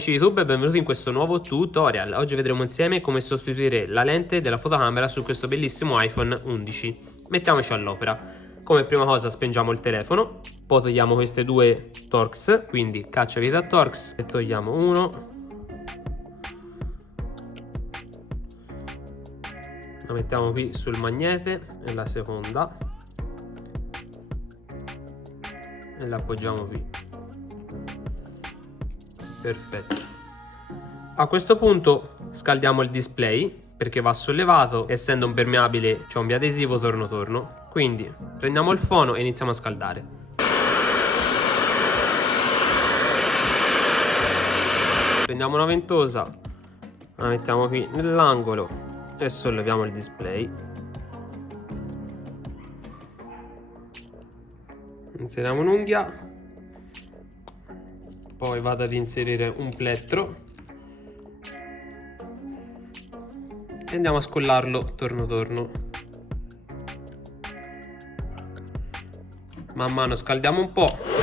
amici di YouTube e benvenuti in questo nuovo tutorial. Oggi vedremo insieme come sostituire la lente della fotocamera su questo bellissimo iPhone 11. Mettiamoci all'opera. Come prima cosa spengiamo il telefono, poi togliamo queste due Torx, quindi cacciavite Torx, e togliamo uno, la mettiamo qui sul magnete e la seconda e la appoggiamo qui. Perfetto. A questo punto scaldiamo il display perché va sollevato, essendo un permeabile c'è un biadesivo torno. Quindi prendiamo il fono e iniziamo a scaldare. Prendiamo una ventosa, la mettiamo qui nell'angolo e solleviamo il display. Inseriamo un'unghia, poi vado ad inserire un plettro e andiamo a scollarlo torno. Man mano scaldiamo un po'.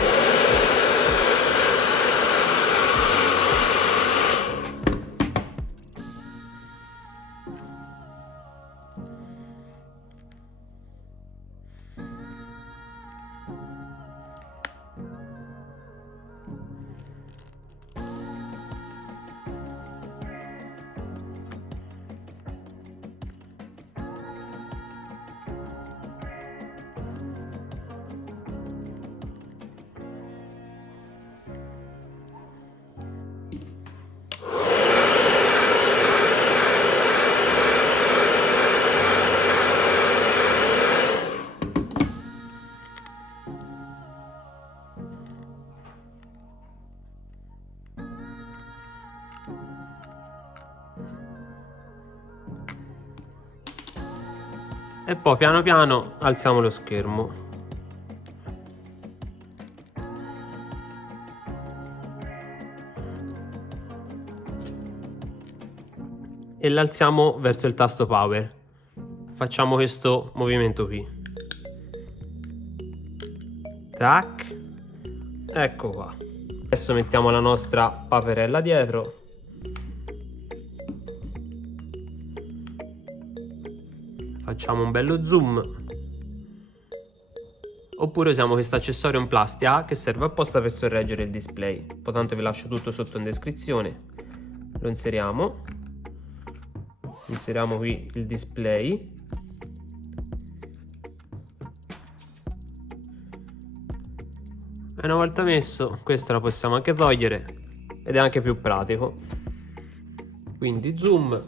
E poi piano piano alziamo lo schermo. E l'alziamo verso il tasto power. Facciamo questo movimento qui. Tac. Ecco qua. Adesso mettiamo la nostra paperella dietro. Facciamo un bello zoom. Oppure usiamo questo accessorio in plastica che serve apposta per sorreggere il display. Poi tanto vi lascio tutto sotto in descrizione. Lo inseriamo. Inseriamo qui il display. E una volta messo, questa la possiamo anche togliere ed è anche più pratico. Quindi zoom.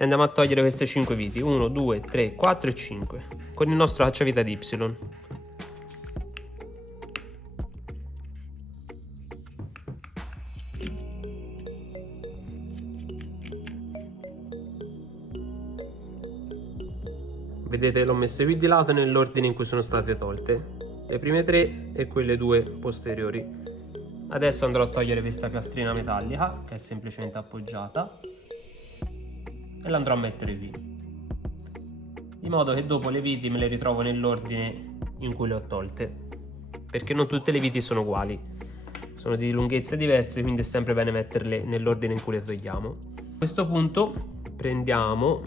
E andiamo a togliere queste 5 viti, 1, 2, 3, 4 e 5 con il nostro cacciavite ad Y. Vedete, l'ho messe qui di lato nell'ordine in cui sono state tolte, le prime 3 e quelle 2 posteriori. Adesso andrò a togliere questa piastrina metallica che è semplicemente appoggiata e l'andrò a mettere qui, di modo che dopo le viti me le ritrovo nell'ordine in cui le ho tolte, perché non tutte le viti sono uguali, sono di lunghezze diverse, quindi è sempre bene metterle nell'ordine in cui le togliamo. A questo punto prendiamo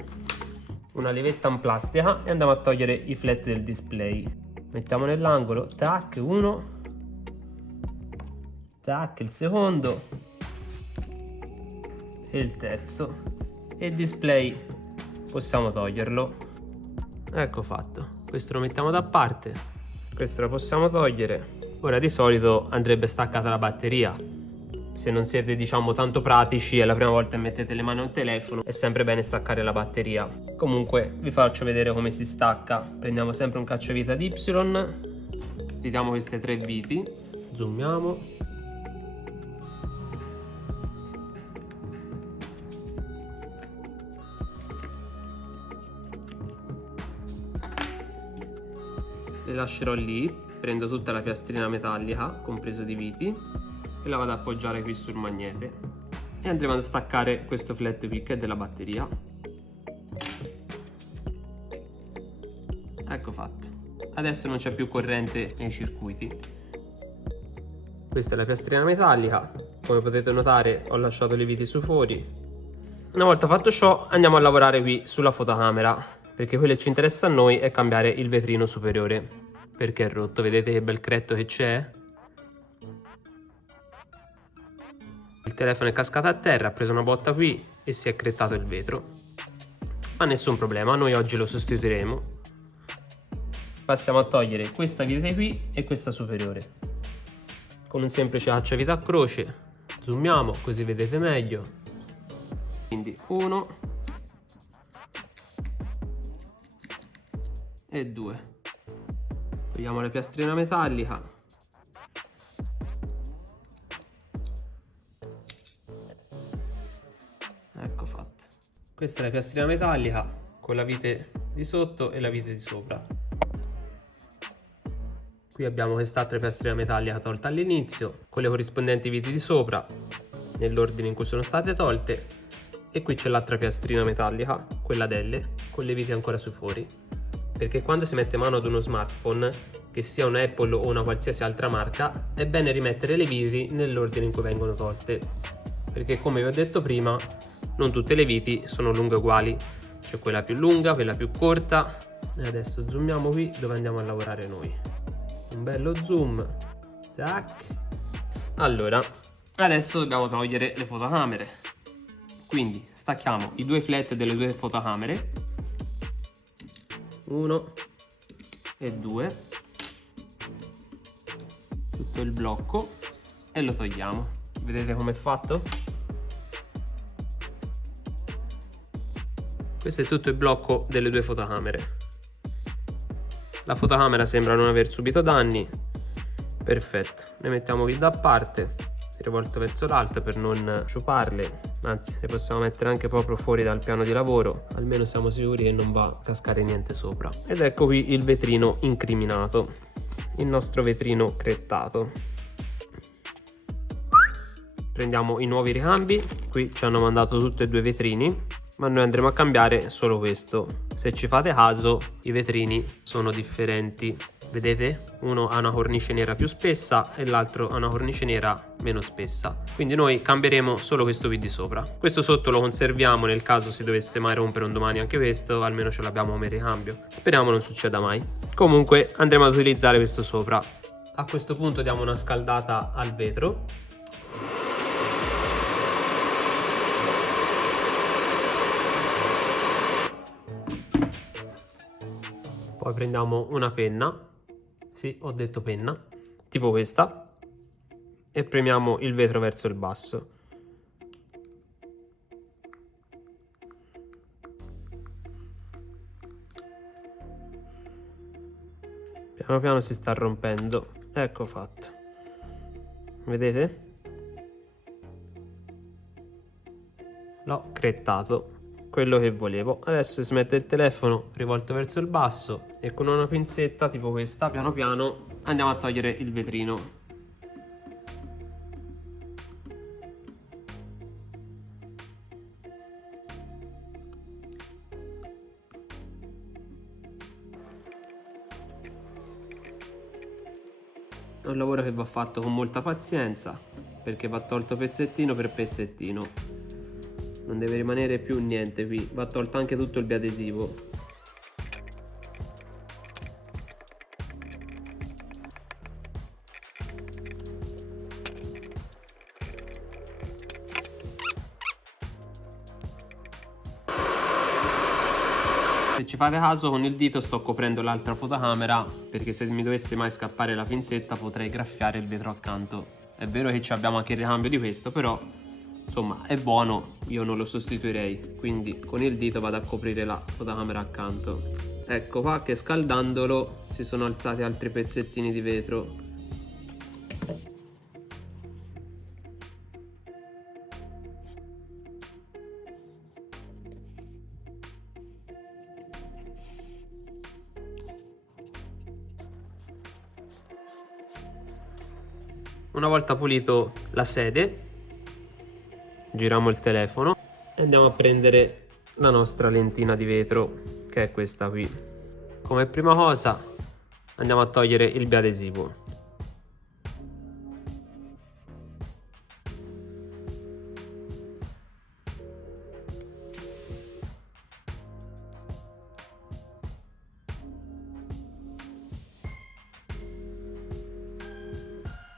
una levetta in plastica e andiamo a togliere i flat del display. Mettiamo nell'angolo, tac, uno, tac, il secondo e il terzo. E il display possiamo toglierlo. Ecco fatto. Questo lo mettiamo da parte, questo lo possiamo togliere. Ora di solito andrebbe staccata la batteria. Se non siete tanto pratici e è la prima volta che mettete le mani al telefono, è sempre bene staccare la batteria. Comunque vi faccio vedere come si stacca. Prendiamo sempre un cacciavite ad Y, sfidiamo queste 3 viti, zoomiamo. Le lascerò lì, prendo tutta la piastrina metallica, compreso di viti, e la vado ad appoggiare qui sul magnete e andremo a staccare questo flat qui che è della batteria. Ecco fatto. Adesso non c'è più corrente nei circuiti. Questa è la piastrina metallica, come potete notare ho lasciato le viti su fuori. Una volta fatto ciò andiamo a lavorare qui sulla fotocamera, perché quello che ci interessa a noi è cambiare il vetrino superiore, perché è rotto. Vedete che bel cretto che c'è? Il telefono è cascato a terra, ha preso una botta qui e si è crettato il vetro, ma nessun problema, noi oggi lo sostituiremo. Passiamo a togliere questa vite qui e questa superiore con un semplice cacciavite a croce. Zoomiamo così vedete meglio. Quindi 1 e 2. Togliamo la piastrina metallica. Ecco fatto. Questa è la piastrina metallica con la vite di sotto e la vite di sopra. Qui abbiamo quest'altra piastrina metallica tolta all'inizio con le corrispondenti viti di sopra nell'ordine in cui sono state tolte, e qui c'è l'altra piastrina metallica, quella d'L, con le viti ancora su fuori, perché quando si mette mano ad uno smartphone, che sia un Apple o una qualsiasi altra marca, è bene rimettere le viti nell'ordine in cui vengono tolte, perché come vi ho detto prima non tutte le viti sono lunghe uguali, c'è quella più lunga, quella più corta. E adesso zoomiamo qui dove andiamo a lavorare noi. Un bello zoom. Tac. Allora, adesso dobbiamo togliere le fotocamere. Quindi stacchiamo i due flat delle due fotocamere. 1 e 2. Tutto il blocco e lo togliamo. Vedete com'è fatto? Questo è tutto il blocco delle due fotocamere. La fotocamera sembra non aver subito danni. Perfetto, le mettiamo qui da parte, rivolto verso l'alto per non sciuparle, anzi le possiamo mettere anche proprio fuori dal piano di lavoro, almeno siamo sicuri che non va a cascare niente sopra. Ed ecco qui il vetrino incriminato, il nostro vetrino crettato. Prendiamo i nuovi ricambi, qui ci hanno mandato tutti e due i vetrini, ma noi andremo a cambiare solo questo. Se ci fate caso i vetrini sono differenti, vedete? Uno ha una cornice nera più spessa e l'altro ha una cornice nera meno spessa, quindi noi cambieremo solo questo qui di sopra. Questo sotto lo conserviamo nel caso si dovesse mai rompere un domani anche questo, almeno ce l'abbiamo come ricambio, speriamo non succeda mai. Comunque andremo ad utilizzare questo sopra. A questo punto diamo una scaldata al vetro. Poi prendiamo una penna, sì, ho detto penna, tipo questa, e premiamo il vetro verso il basso. Piano piano si sta rompendo, ecco fatto. Vedete? L'ho crettato. Quello che volevo. Adesso si mette il telefono rivolto verso il basso e con una pinzetta tipo questa piano piano andiamo a togliere il vetrino. È un lavoro che va fatto con molta pazienza, perché va tolto pezzettino per pezzettino. Non deve rimanere più niente qui, va tolto anche tutto il biadesivo. Se ci fate caso con il dito sto coprendo l'altra fotocamera, perché se mi dovesse mai scappare la pinzetta potrei graffiare il vetro accanto. È vero che abbiamo anche il ricambio di questo, però insomma è buono, io non lo sostituirei, quindi con il dito vado a coprire la fotocamera accanto. Ecco qua che scaldandolo si sono alzati altri pezzettini di vetro. Una volta pulito la sede, giriamo il telefono e andiamo a prendere la nostra lentina di vetro, che è questa qui. Come prima cosa andiamo a togliere il biadesivo.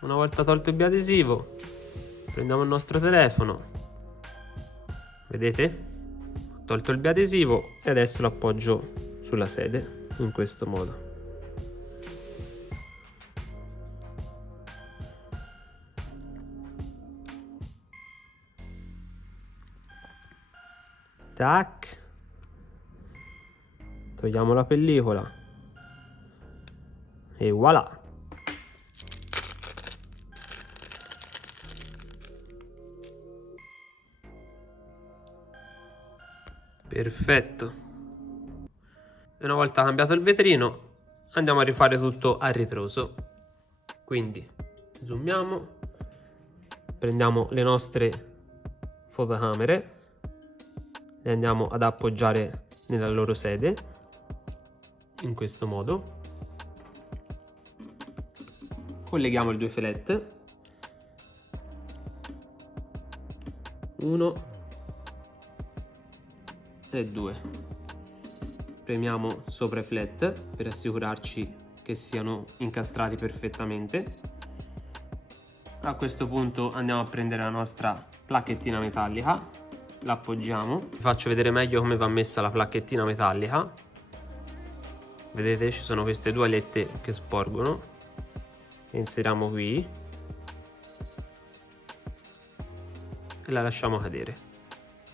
Una volta tolto il biadesivo, prendiamo il nostro telefono, vedete? Ho tolto il biadesivo e adesso lo appoggio sulla sede in questo modo. Tac, togliamo la pellicola e voilà. Perfetto. E una volta cambiato il vetrino andiamo a rifare tutto a ritroso. Quindi zoomiamo, prendiamo le nostre fotocamere, le andiamo ad appoggiare nella loro sede in questo modo, colleghiamo i due fillet, uno e due, premiamo sopra i flat per assicurarci che siano incastrati perfettamente. A questo punto andiamo a prendere la nostra placchettina metallica, l'appoggiamo, vi faccio vedere meglio come va messa la placchettina metallica. Vedete, ci sono queste due alette che sporgono, le inseriamo qui e la lasciamo cadere.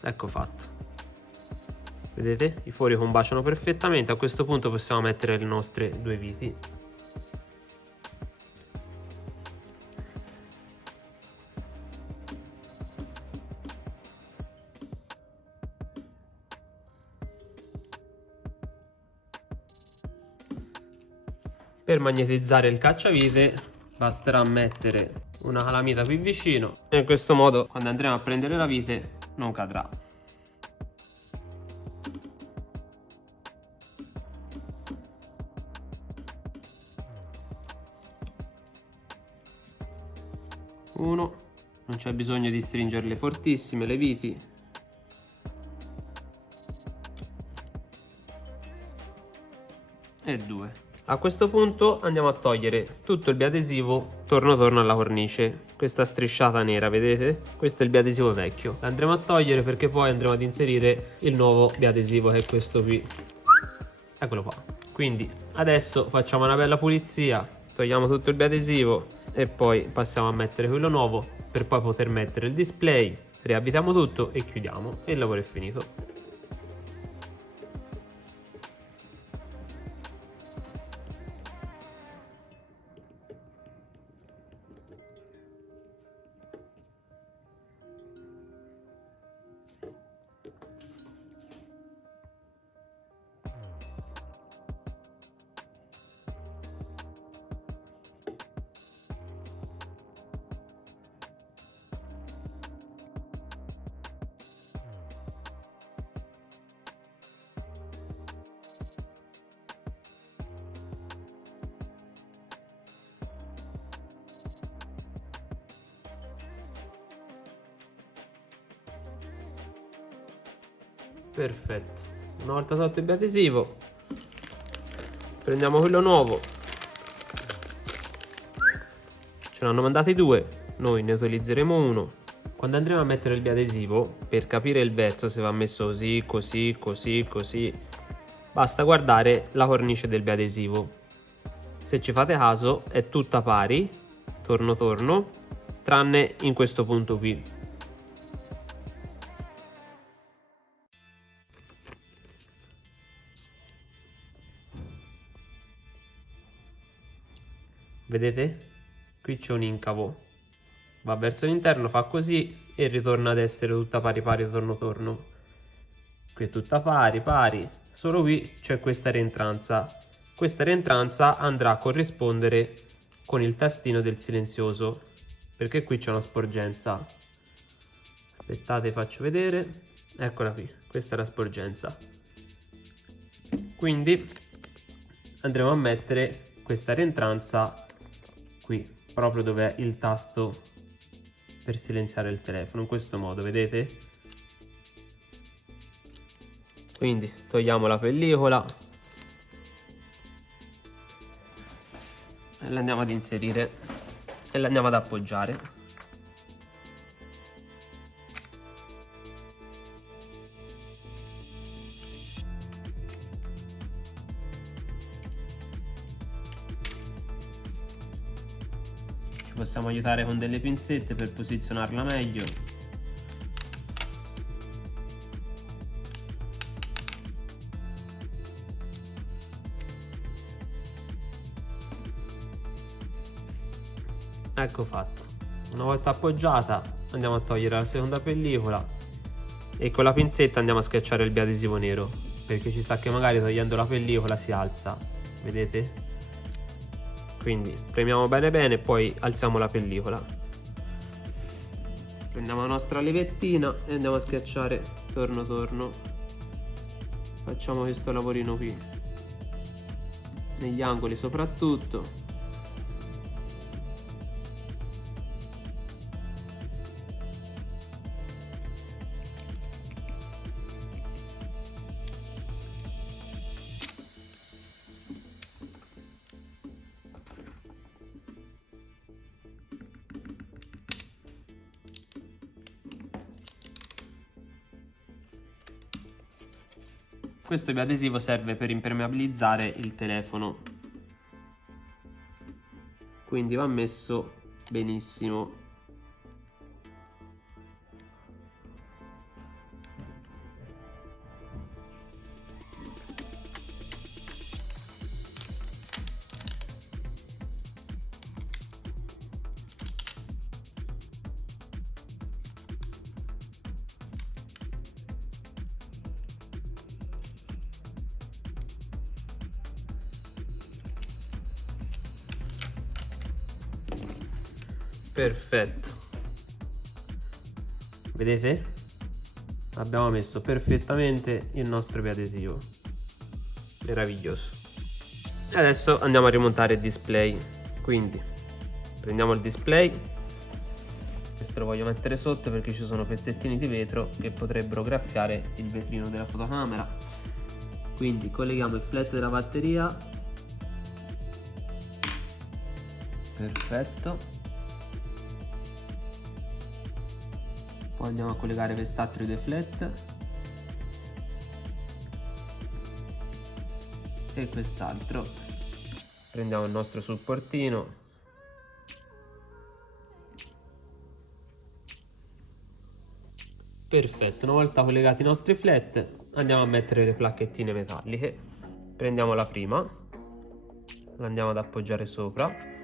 Ecco fatto. Vedete, i fori combaciano perfettamente. A questo punto possiamo mettere le nostre due viti. Per magnetizzare il cacciavite basterà mettere una calamita qui vicino e in questo modo quando andremo a prendere la vite non cadrà. Uno, non c'è bisogno di stringerle fortissime le viti. E due. A questo punto andiamo a togliere tutto il biadesivo torno alla cornice, questa strisciata nera, vedete? Questo è il biadesivo vecchio. L'andremo a togliere perché poi andremo ad inserire il nuovo biadesivo che è questo qui. Eccolo qua. Quindi adesso facciamo una bella pulizia, togliamo tutto il biadesivo e poi passiamo a mettere quello nuovo per poi poter mettere il display, riabitiamo tutto e chiudiamo e il lavoro è finito. Perfetto, una volta tolto il biadesivo prendiamo quello nuovo, ce l'hanno mandati due, noi ne utilizzeremo uno. Quando andremo a mettere il biadesivo, per capire il verso se va messo così, così, così, così, basta guardare la cornice del biadesivo. Se ci fate caso è tutta pari, torno, tranne in questo punto qui. Vedete? Qui c'è un incavo, va verso l'interno, fa così e ritorna ad essere tutta pari torno. Qui è tutta pari, solo qui c'è questa rientranza. Questa rientranza andrà a corrispondere con il tastino del silenzioso, perché qui c'è una sporgenza. Aspettate, faccio vedere. Eccola qui, questa è la sporgenza. Quindi andremo a mettere questa rientranza qui, proprio dove è il tasto per silenziare il telefono, in questo modo, vedete? Quindi togliamo la pellicola e la andiamo ad inserire e l'andiamo ad appoggiare. Ci possiamo aiutare con delle pinzette per posizionarla meglio. Ecco fatto. Una volta appoggiata andiamo a togliere la seconda pellicola e con la pinzetta andiamo a schiacciare il biadesivo nero, perché ci sta che magari togliendo la pellicola si alza, vedete? Quindi premiamo bene bene e poi alziamo la pellicola. Prendiamo la nostra levettina e andiamo a schiacciare torno torno. Facciamo questo lavorino qui, negli angoli soprattutto. Questo biadesivo serve per impermeabilizzare il telefono, quindi va messo benissimo. Perfetto, vedete? Abbiamo messo perfettamente il nostro biadesivo, meraviglioso. E adesso andiamo a rimontare il display, quindi prendiamo il display, questo lo voglio mettere sotto perché ci sono pezzettini di vetro che potrebbero graffiare il vetrino della fotocamera, quindi colleghiamo il flat della batteria, perfetto. Poi andiamo a collegare quest'altro dei flat e quest'altro. Prendiamo il nostro supportino, perfetto. Una volta collegati i nostri flat andiamo a mettere le placchettine metalliche. Prendiamo la prima, la andiamo ad appoggiare sopra.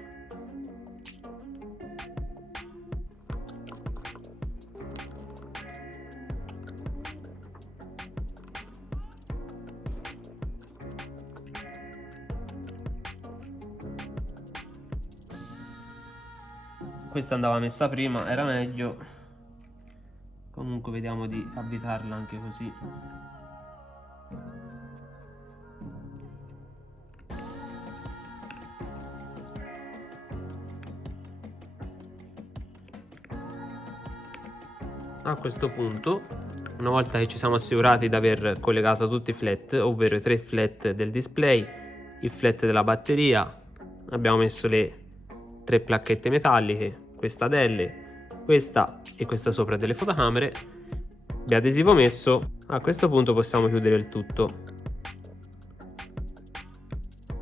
Questa andava messa prima, era meglio. Comunque vediamo di avvitarla anche così. A questo punto, una volta che ci siamo assicurati di aver collegato tutti i flat, ovvero i 3 flat del display, il flat della batteria, abbiamo messo le 3 placchette metalliche, questa delle, questa e questa sopra delle fotocamere, biadesivo messo. A questo punto possiamo chiudere il tutto,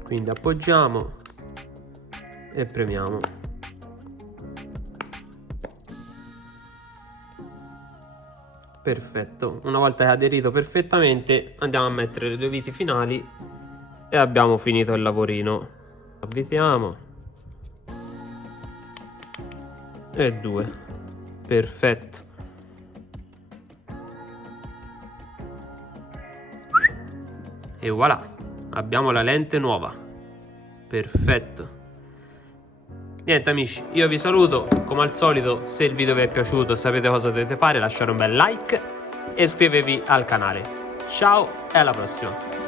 quindi appoggiamo e premiamo. Perfetto, una volta che è aderito perfettamente andiamo a mettere le 2 viti finali e abbiamo finito il lavorino. Avvitiamo e 2, perfetto. E voilà, abbiamo la lente nuova, perfetto. Niente amici, io vi saluto, come al solito se il video vi è piaciuto sapete cosa dovete fare, lasciare un bel like e iscrivervi al canale. Ciao e alla prossima.